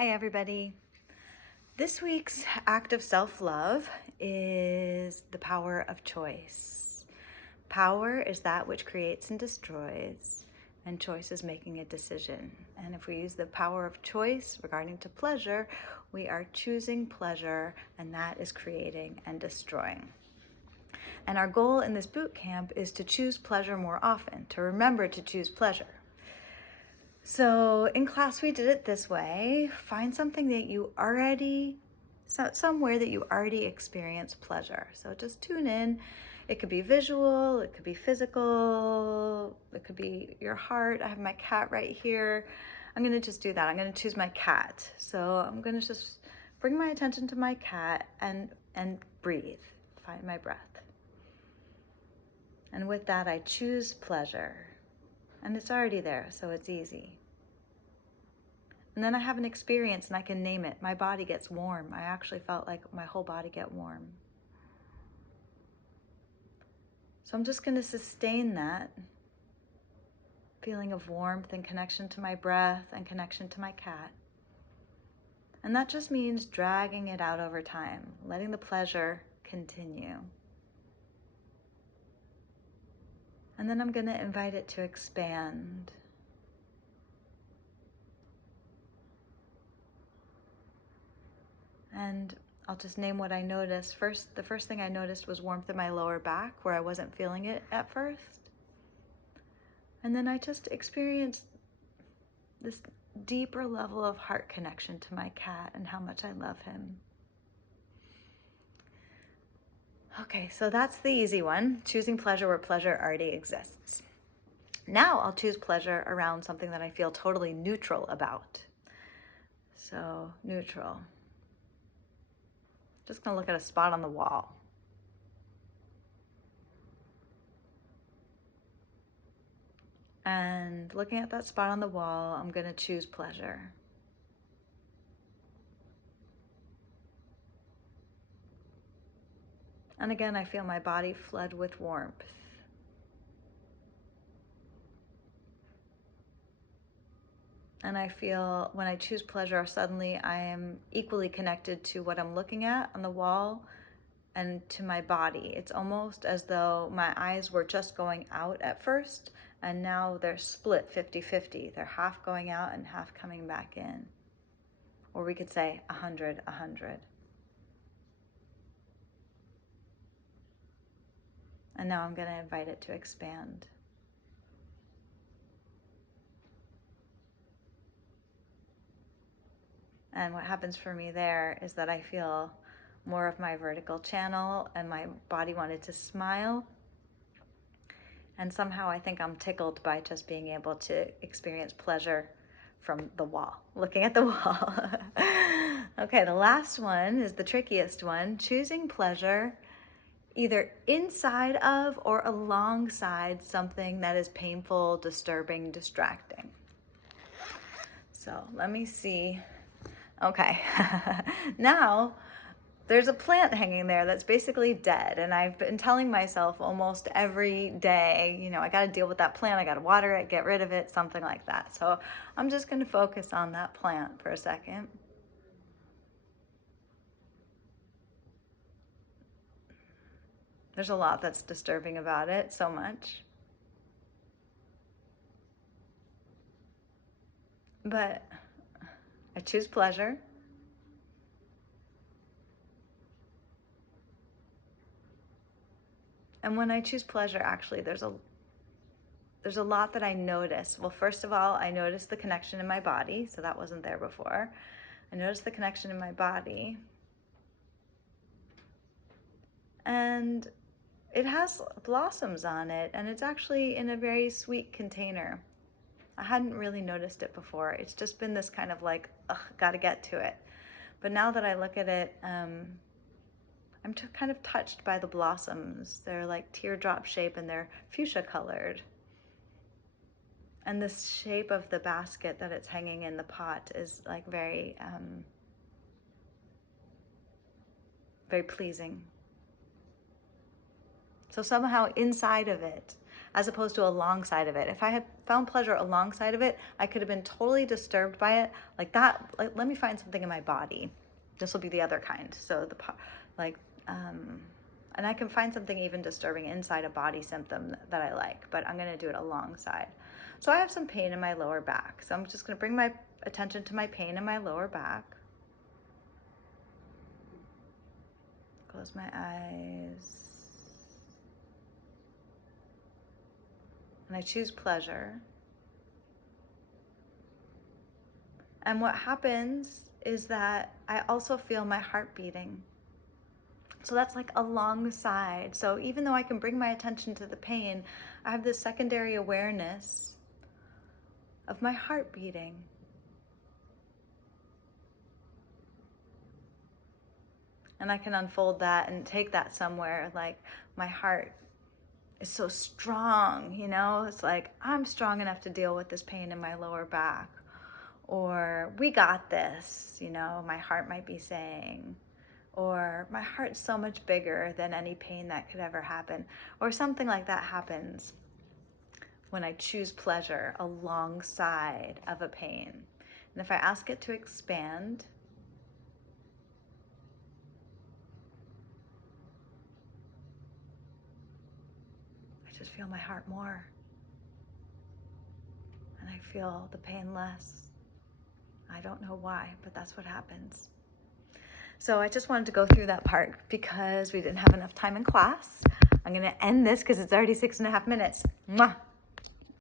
Hi, everybody. This week's act of self-love is the power of choice. Power is that which creates and destroys, and choice is making a decision. And if we use the power of choice regarding to pleasure, we are choosing pleasure, and that is creating and destroying. And our goal in this boot camp is to choose pleasure more often, to remember to choose pleasure. So in class, we did it this way. Find something that you already, somewhere that you already experience pleasure. So just tune in. It could be visual, it could be physical, it could be your heart. I have my cat right here. I'm gonna just do that. I'm gonna choose my cat. So I'm gonna just bring my attention to my cat and breathe, find my breath. And with that, I choose pleasure. And it's already there, so it's easy. And then I have an experience and I can name it. My body gets warm. I actually felt like my whole body get warm. So I'm just going to sustain that feeling of warmth and connection to my breath and connection to my cat. And that just means dragging it out over time, letting the pleasure continue. And then I'm going to invite it to expand. And I'll just name what I noticed. The first thing I noticed was warmth in my lower back where I wasn't feeling it at first. And then I just experienced this deeper level of heart connection to my cat and how much I love him. Okay, so that's the easy one, choosing pleasure where pleasure already exists. Now I'll choose pleasure around something that I feel totally neutral about. So neutral. Just gonna look at a spot on the wall. And looking at that spot on the wall, I'm gonna choose pleasure. And again, I feel my body flood with warmth. And I feel when I choose pleasure, suddenly I am equally connected to what I'm looking at on the wall and to my body. It's almost as though my eyes were just going out at first, and now they're split 50-50. They're half going out and half coming back in. Or we could say 100-100. And now I'm going to invite it to expand. And what happens for me there is that I feel more of my vertical channel and my body wanted to smile. And somehow I think I'm tickled by just being able to experience pleasure from the wall, looking at the wall. Okay, the last one is the trickiest one, choosing pleasure either inside of or alongside something that is painful, disturbing, distracting. So let me see. Okay, now there's a plant hanging there that's basically dead, and I've been telling myself almost every day, you know, I got to deal with that plant, I got to water it, get rid of it, something like that. So I'm just going to focus on that plant for a second. There's a lot that's disturbing about it, so much. But I choose pleasure. And when I choose pleasure, actually, there's a lot that I notice. Well, first of all, I notice the connection in my body, so that wasn't there before. I notice the connection in my body. And it has blossoms on it, and it's actually in a very sweet container. I hadn't really noticed it before. It's just been this kind of like, ugh, gotta get to it. But now that I look at it, I'm kind of touched by the blossoms. They're like teardrop shape and they're fuchsia colored. And this shape of the basket that it's hanging in the pot is like very, very pleasing. So somehow inside of it, as opposed to alongside of it. If I had found pleasure alongside of it, I could have been totally disturbed by it. Like that, like, let me find something in my body. This will be the other kind. So and I can find something even disturbing inside a body symptom that I like, but I'm going to do it alongside. So I have some pain in my lower back. So I'm just going to bring my attention to my pain in my lower back. Close my eyes. And I choose pleasure. And what happens is that I also feel my heart beating. So that's like alongside. So even though I can bring my attention to the pain, I have this secondary awareness of my heart beating. And I can unfold that and take that somewhere, like my heart is so strong, you know? It's like, I'm strong enough to deal with this pain in my lower back. Or, we got this, you know, my heart might be saying. Or, my heart's so much bigger than any pain that could ever happen. Or something like that happens when I choose pleasure alongside of a pain. And if I ask it to expand, I just feel my heart more. And I feel the pain less. I don't know why, but that's what happens. So I just wanted to go through that part because we didn't have enough time in class. I'm going to end this because it's already 6.5 minutes. Mwah!